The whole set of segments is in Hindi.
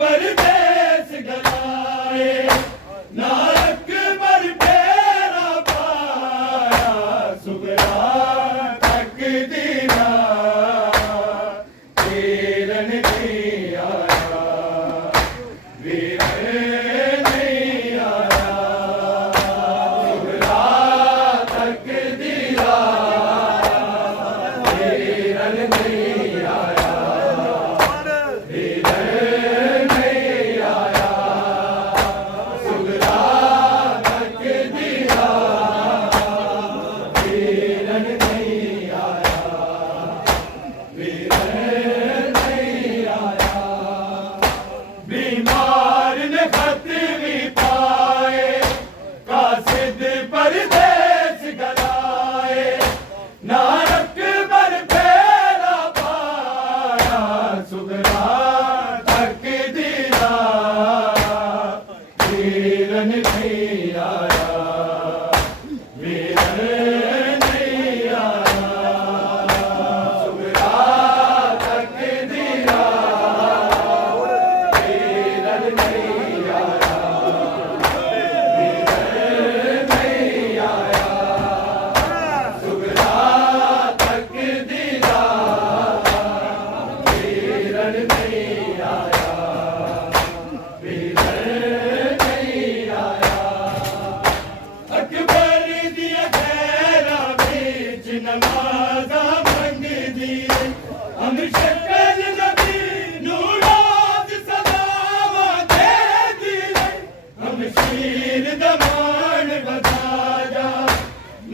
परदेस गलाए नायक बर फेरा पाया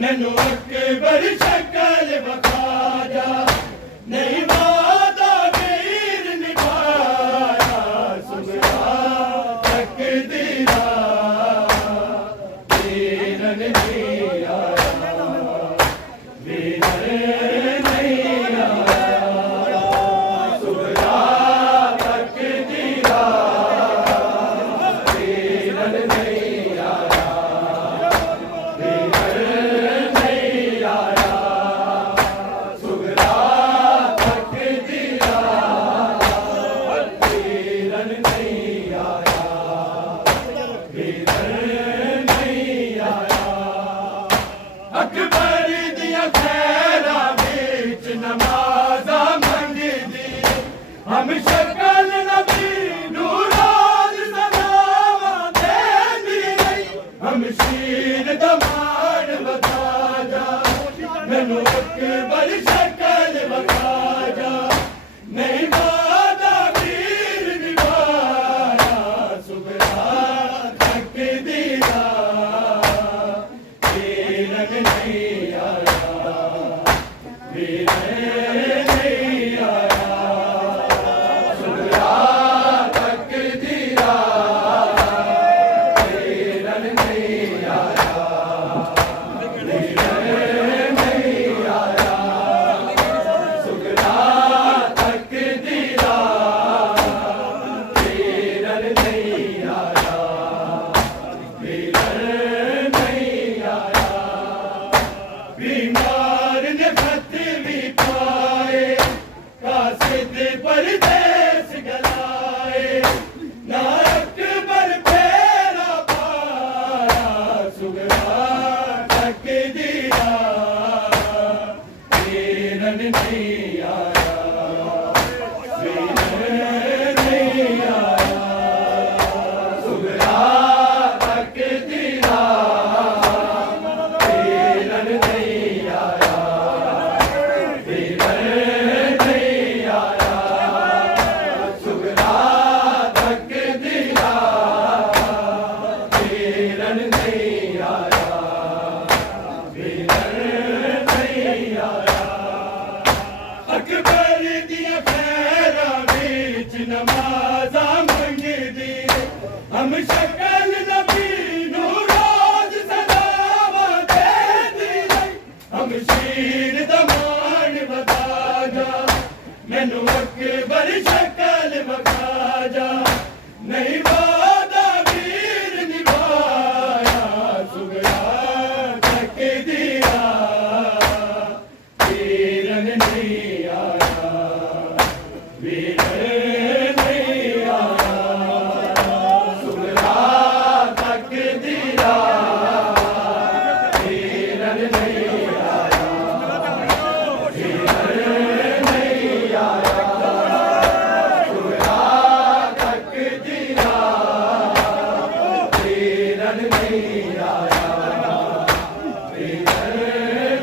मैनू अकबर शक्ल बखा जा नहीं वादा वीर निभाया सुगरा तकदीरा वीरन नहीं आया वीरन नहीं आया सुगरा तकदीरा वीरन नहीं आया अकबर दिया खैरा बीच नमाजा मंगदी हम शक्ल नबी नूराज सलावा देंदी हम शीर दमान बता जा मैनू अकबर शक्ल बता जा नहीं वादा वीर निभाया सुगरा तकदीरा वीरन नहीं आया वीरन नहीं आया सुगरा तकदीरा वीरन नहीं आया वीरन नहीं आया सुगरा तकदीरा वीरन नहीं आया वीरन नहीं आया बीमार ने फतवी पाए कासिद परदेस गलाए ना अकबर फेरा पाया सुगरा तकदीरा वीरन नहीं आया वीरन नहीं आया सुगरा तकदीरा वीरन नहीं आया वीरन नहीं आया सुगरा तकदीरा वीरन नहीं आया वीरन नहीं आया अकबर दिया खैरा बीच नमाजा मंगदी हम शक्ल नबी नूराज सलावा देंदी हम शीर दमान बता जा मैनू अकबर शक्ल बखा जा नहीं वादा वीर निभाया सुगरा तकदीरा वीरन नहीं आया वीरन नहीं आया सुगरा तकदीरा वीरन नहीं आया वीरन नहीं आया सुगरा तकदीरा वीरन नहीं आया वीरन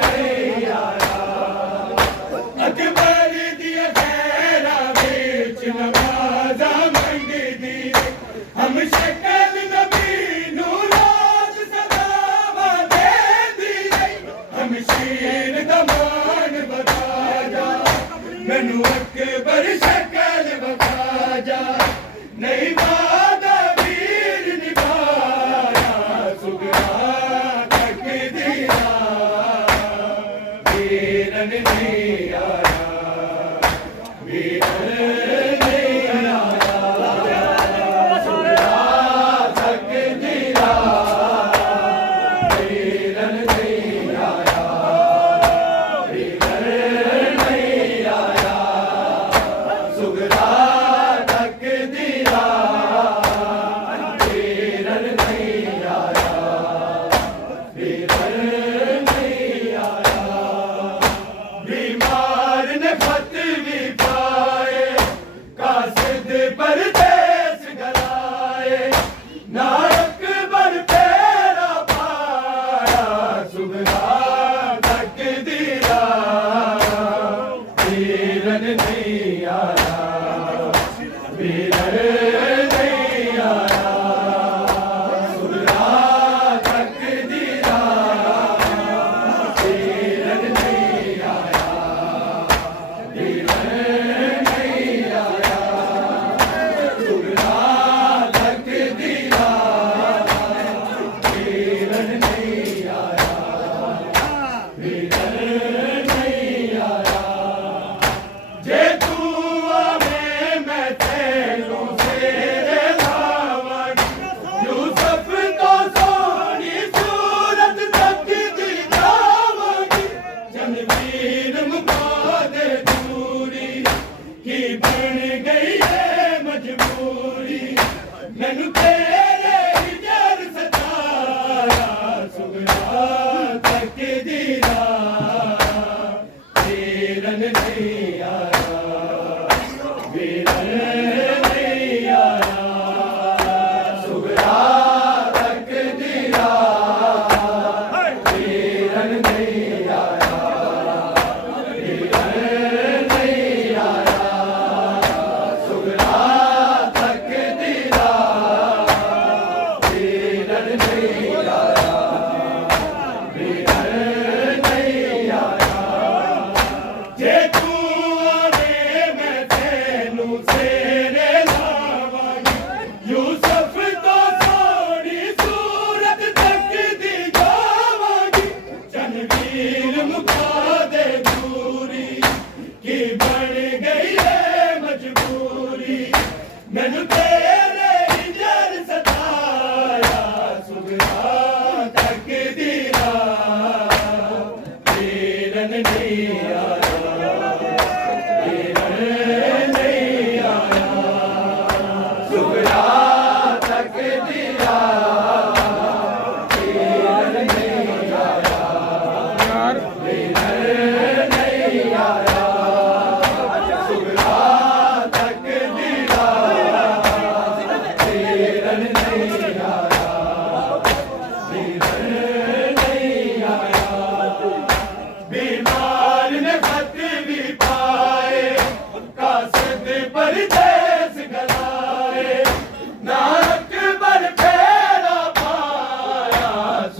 नहीं आया अकबर दिया खैरा बीच नमाजा मंगदी हम शक्ल नबी नूराज सलावा देंदी हम शीर दमान बता जा मैनू अकबर शक्ल बता जा नहीं वादा वीर निभाया सुगरा तकदीरा वीरन नहीं आया वीरन नहीं आया सुगरा तकदीरा वीरन नहीं आया वीरन नहीं आया सुगरा तकदीरा वीरन नहीं आया वीरन नहीं आया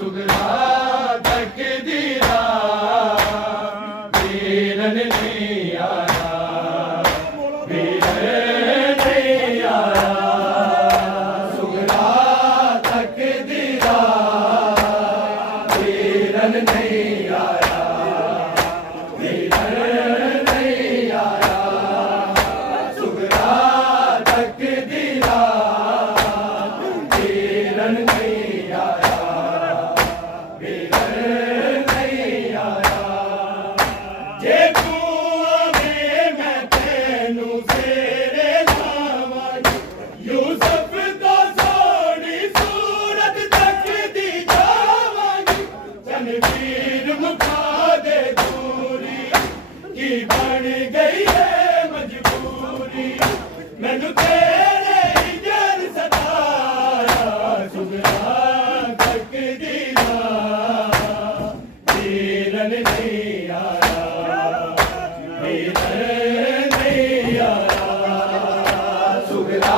सुगरा तकदीरा वीरन नहीं आया वीरन नहीं आया सुगरा तकदीरा वीरन नहीं आया वीरन नहीं आया सुगरा तकदीरा वीरन नहीं आया वीरन नहीं आया जे तू आवे मैं तेनू फेरे लावांगी यूसुफ तो सोनी सूरत तकदी जावांगी जनवीर मुखा दे दूरी की बन गई है मजबूरी मैनू तेरे ही जर सताया सुगरा तकदीरा वीरन नहीं आया वीरन नहीं आया सुगरा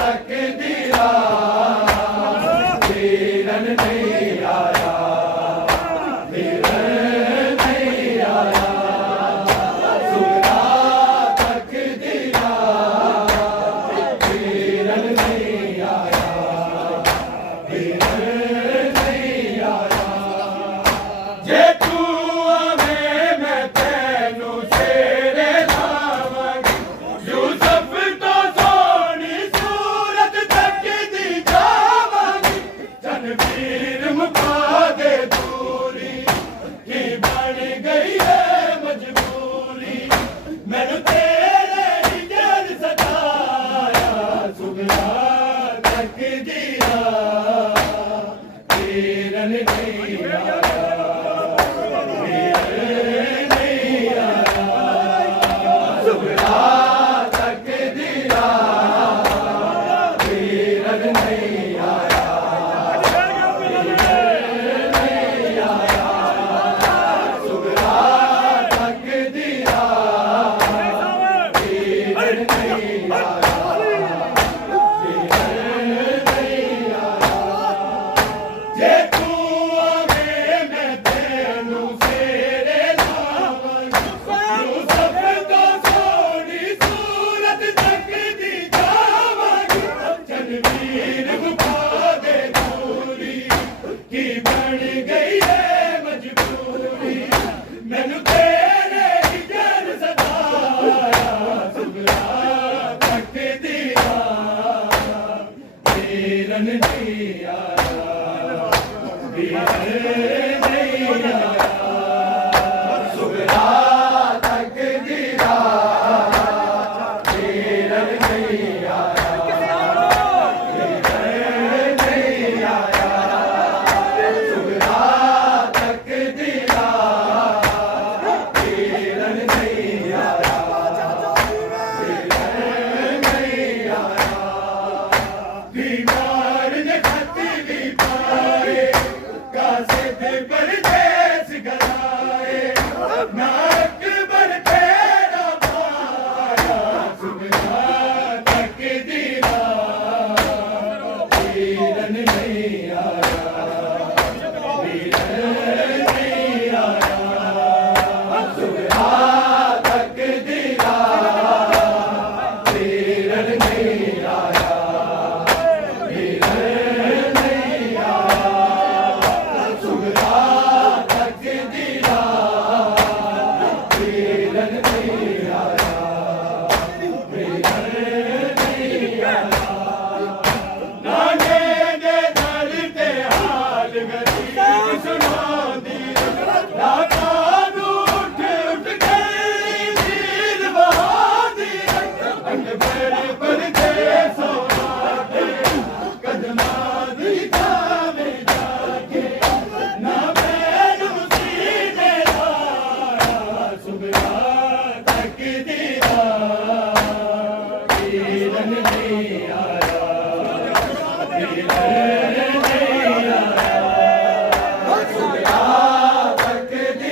तकदीरा वीरन नहीं आया वीरन नहीं आया सुगरा तकदीरा वीरन नहीं आया वीरन नहीं आया जे तू आवे मैं तेनू फेरे लावांगी यूसुफ तो सोनी सूरत तकदी जावांगी जनवीर मुखा दे दूरी की बन गई है मजबूरी मैनू तेरे ही जर सताया सुगरा तकदीरा वीरन नहीं आया वीरन नहीं आया सुगरा तकदीरा वीरन नहीं आया वीरन नहीं आया सुगरा तकदीरा वीरन नहीं आया वीरन नहीं आया जे तू आवे मैं तेनू फेरे लावांगी यूसुफ तो सोनी सूरत तकदी जावांगी जनवीर मुखा दे दूरी की बन गई है मजबूरी मैनू तेरे ही जर सताया सुगरा तकदीरा वीरन नहीं आया वीरन नहीं आया सुगरा तकदीरा वीरन नहीं आया वीरन नहीं आया सुगरा तकदीरा वीरन नहीं आया वीरन नहीं आया बीमार ने खाती भी पाए कासिद परदेस गलाए नाक बर तेरा पाया सुगरा तकदीरा वीरन नहीं आया वीरन नहीं आया सुगरा तकदीरा वीरन नहीं आया वीरन नहीं आया सुगरा तकदीरा वीरन नहीं आया वीरन नहीं आया नाने दे दर ते हाल गरीब सुनांदी लाखा उठ उठ गई वीर बहादी अंग बड़े परदेसों आके कदमां दी थामे जाके ना मैनू सीने लाया सुगरा तकदीरा वीरन नहीं आया वीरन नहीं आया सुगरा तकदीरा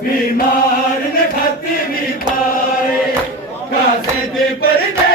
बीमार ने खत भी पाए कासे दे पर